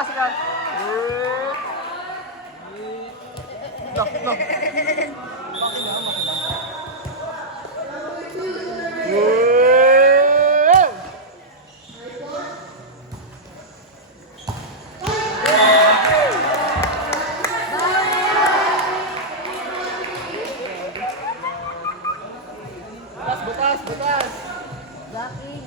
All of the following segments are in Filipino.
kasi ka. No, no. Butas. Blocking.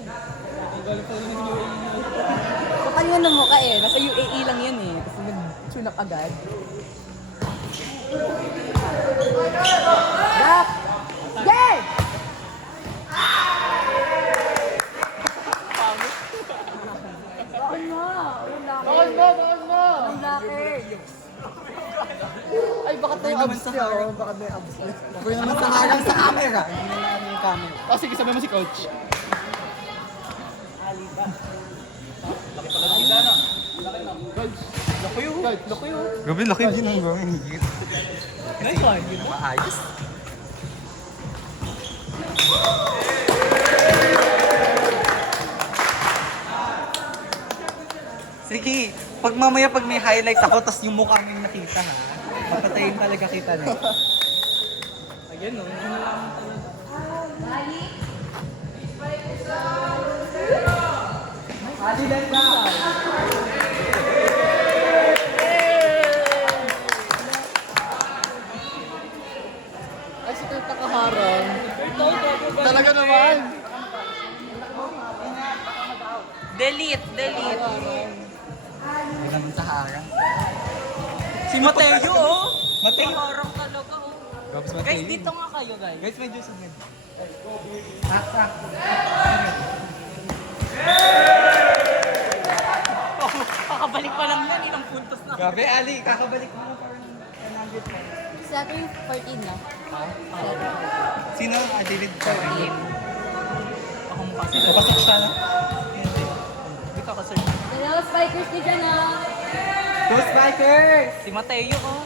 Kapal yun ng mukha eh. Nasa UAE lang yun eh. Tapos nag-tune up agad. Block! Yay! Bakal mo! Ang blocker! Ay, baka tayo abs niya. Baka tayo abs niya. Pwede naman sa harang sa camera. Hindi na namin yung camera. Oh, sige, sabi mo si coach. Laki yun. Gabi, laki din ang gawin. Nice one. Maayos. Sige, pag mamaya pag may highlights ako, tas yung mukha mo yung nakita ha. Papatayin talaga kita na. Again, no? Ali lang ba? Ay, si Kurt nakaharang. Talaga naman. Delete! Hindi naman sa harang. Si Mateo oh! Mateo! Harang talaga oh. Guys, dito nga kayo guys. Guys, medyo sumid. Kakabalik pa lang yan, ilang puntos na. Gabi, Ali, kakabalik mo na parang 100 na. Sa akin, 14 na. Sino? David 14. Ako mukha sila. Napasok siya na? Hindi ka kasal. Dalawa spikers ni dyan ah. Go Spikers! Si Mateo oh.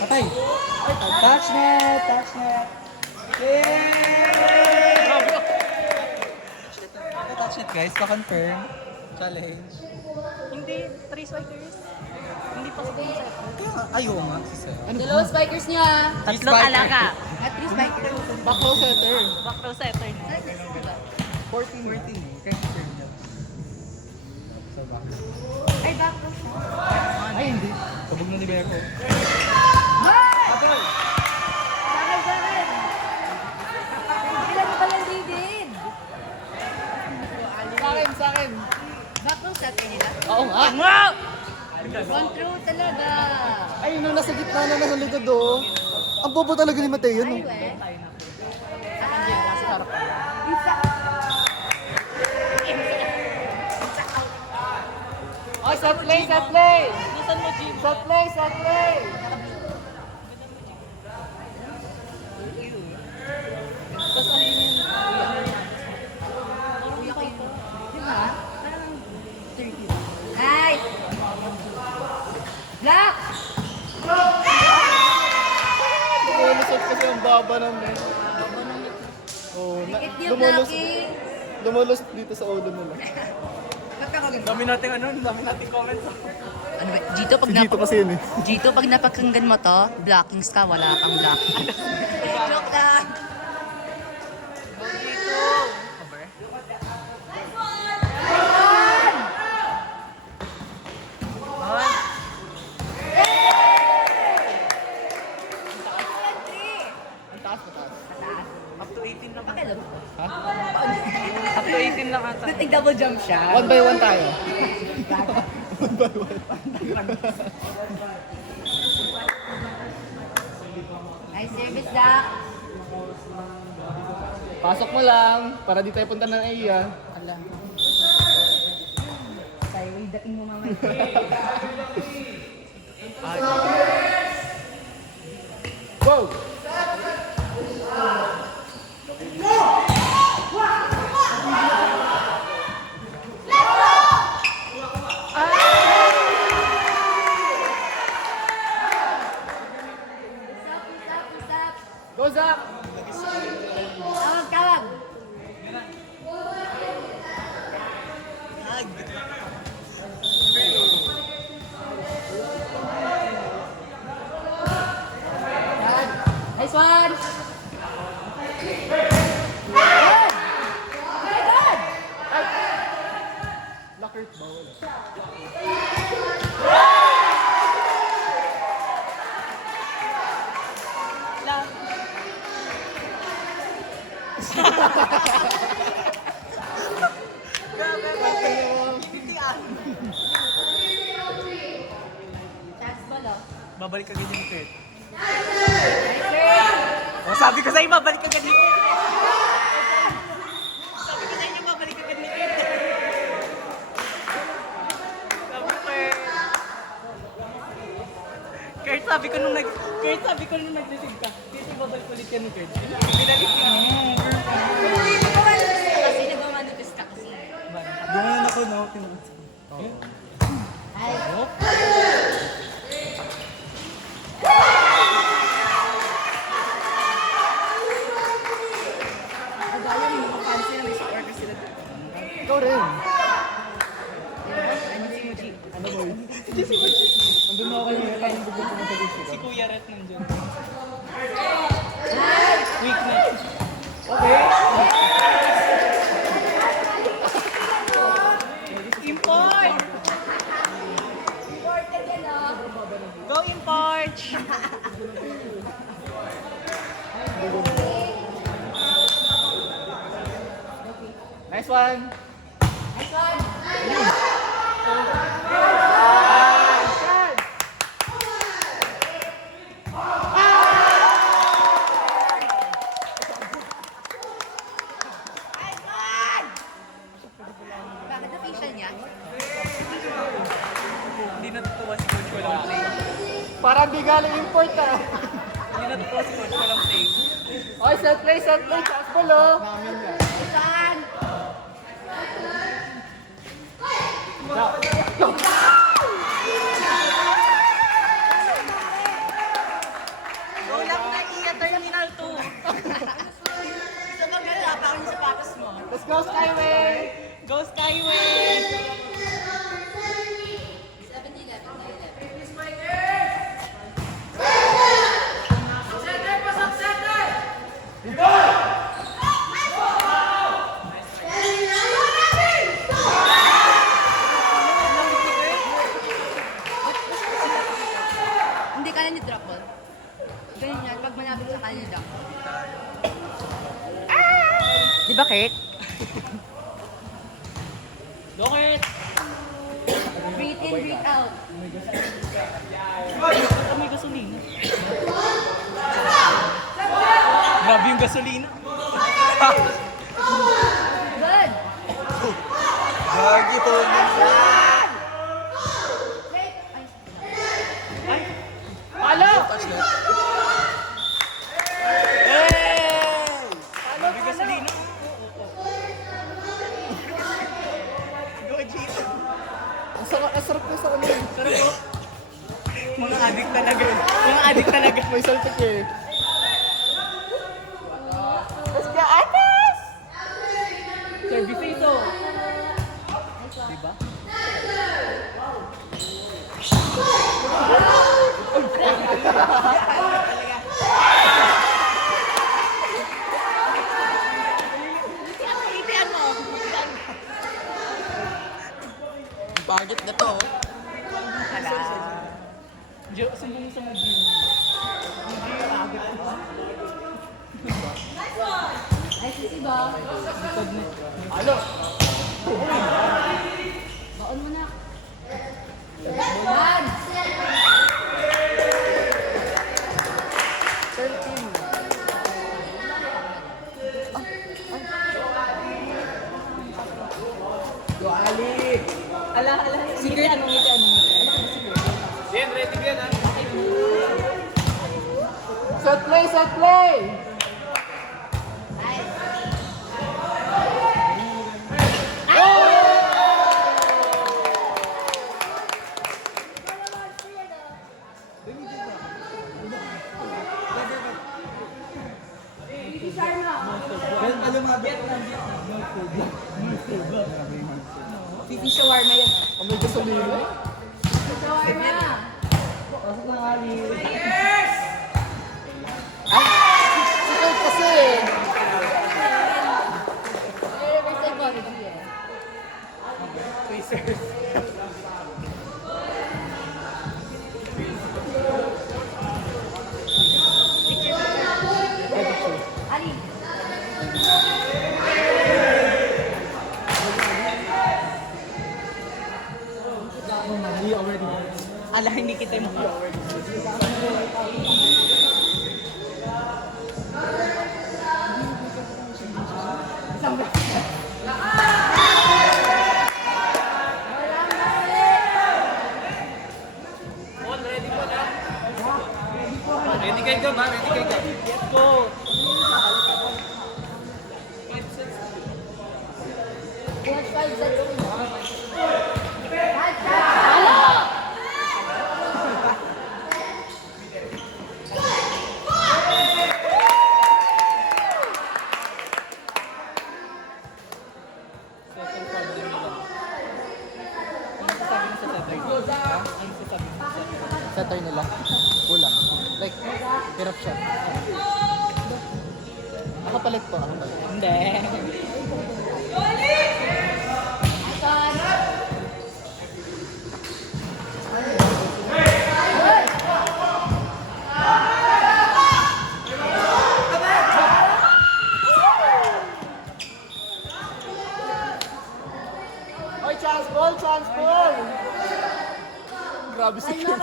Patay! Touch net! Yay! Touch net guys, pa-confirm. Challenge. Hindi, 3 spikers. Hindi pa sa ganyan sa'yo. Kaya, ayaw nga si Sir. Dalawa spikers niya. Tatlong spiker. alaga. At 3 spikers. Back row setter. Back row setter. 14. Kaya confirm niya. Sa back. Ay, back row siya. Ay, hindi. Sabog na ni Beko. Sakay! Ilan pa lang, David? Sa akin. Back row setter nila. Oo nga. Front row talaga. Ay, nung nasa gitna na nasa likod oh. Ang bobo talaga ni Mateo, no? Ay, we. Nasa harap. Isa. Oh, set play! Nasaan mo, Jim? Set play! Tapos ano yun? Kuya kayo ko. Di ba? Parang 30. Ay! Black! Lumusot kasi ang baba ng net. Oh, Dikit niya, lumulos, Blackie. lumulos dito sa ulo nila. Dami nating comments. Ano ba? Gito, pag Dito kasi yun eh. Gito, pag napakinggan mo to, blockings ka, wala kang blocking. Joke lang. Ang taas. Up to 18 lang. Pakailan. Ha? Up to 18 lang ata. Double jump siya. 1 by 1 tayo. Nice service, Dak. Pasok mo lang, para di tayo punta ng iya. Ala. Tayo, dating mo mamaya. Go! Go, Zach! Tawag. Nice one! Lockert ba? Wala. Babalik ka ganyan, Kurt. Oh, sabi ko sa'yo, babalik ka ganyan, Kurt. Sabi ko sa'yo, babalik ka ganyan, Kurt. Sabi ko, Kurt, sabi ko nung nag-receive ka. Kurt, babalik ulit ka ni Kurt. Binalik ka. Kasi nagmamanifest ka kasi. Ganoon ako, no? Kagaya mo mga fans na may support sila. Ikaw rin. Ano mo yun? Andun na ako kayo yung kain bubong ko sa gusto. Si Kuya Ret nandiyan. Week na. Okay. Import! Go import! Nice one. Bakit na facial niya? Hindi natutuwa si Coach walang play. Parang di galing import ah. Hindi natutuwa si Coach walang play. Okay, set play, taas ball oh. Namin nga. Saan? Go lang na iya terminal 2. Sa maganda, parang yung sapatos mo. Let's go Skyway! Go Skyway! 7-11. Hindi ka na ni-drop ball. Ganyan yan, pag malapit sa kanila. Di ba, Kurt? Go Kurt! Breathe in, breathe out. May gasolina. Grabe yung gasolina. Good! Gagi po. Palo! Grabe gasolina. Go Gito. Ang sarap ko sa ano eh. Sarap po. Mga adik talaga. Mga adik talaga. May saltik eh. Let's go, Atas! Service ito. Diba? Pagit na to. Sumbong sa mga gym. Nice to see ba? Alo! Baon mo na. Bulan! 13. Go, Ali! Ala. Sige, anong ngiti? Yan, ready ka na. Set play, set play! Well, alam mo, Vietnam. FIFA Di shawarma yun. Ang medyo solino. Shawarma. Pasok na Ali. Ay, sikot kasi. May psychology eh. Ali. Ala, hindi kita mo. Ready kayo ka ba? Ready kayo ka? Let's go. Watch 5 sets. Settle problem nila. Ano sasabi mo sa setter? Ano sasabi mo sa setter? Setter nila. Kulang. Like, hirap siya. Ako palit po. Ako palit. Hindi. Oy, chance ball! Chance ball! Grabe si Kurt.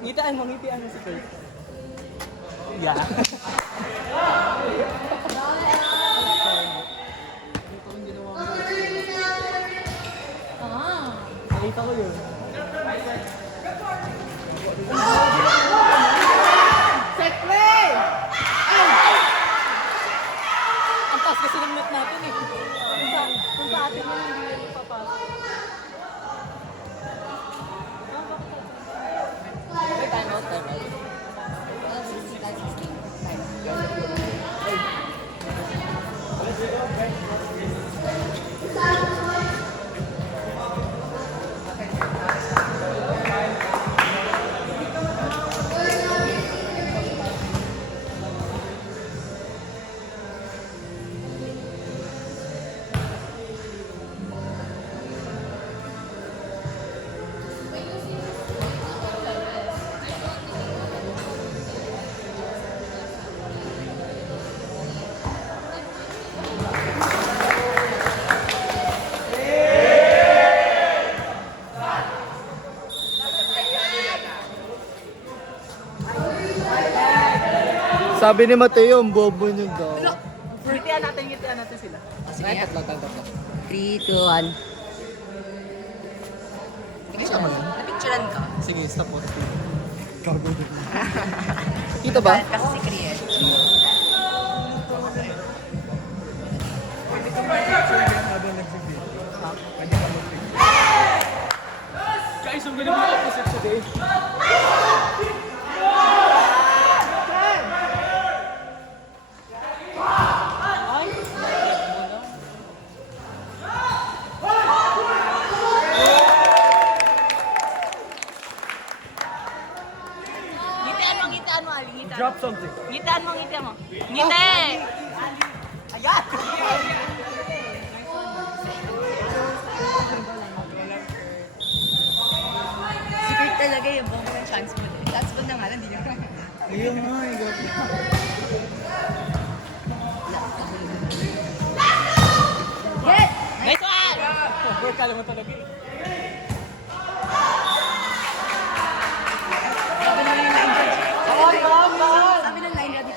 Ngitian mo si Kurt. Yeah. Nakita ko yun. Set play! Ang taas kasi ng net natin eh. Kung sa atin mo hindi yun papasok. May time out, time out. Sabi ni Mateo, ang bobo niyo daw. Ngitian natin sila. Sige. Ay, tatlo. 3, 2, 1. Kita mo yan? Napicturean ka. Sige, stop po. Cargo din. Kita ba? Kasi si Kriet. Guys, ang galing mo opposite today. Ngitian mo, Ali. Ngitian. Drop something. Ngitian mo. Ngiti! Ayan! Secret talaga yung bomba ng chance mo. Chance mo na nga lang, hindi nyo. Ayun nga, Yes! Nice one! Kala mo talaga eh. Sabi na yung line judge. Sabi ng line judge.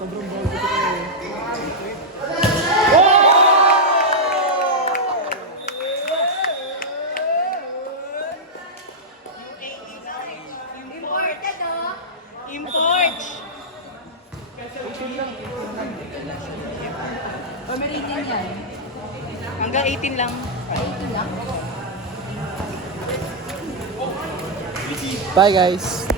Sobrang ball dito kayo. Import! Or may rating yan. Hanggang 18 lang. Rating lang? Bye guys.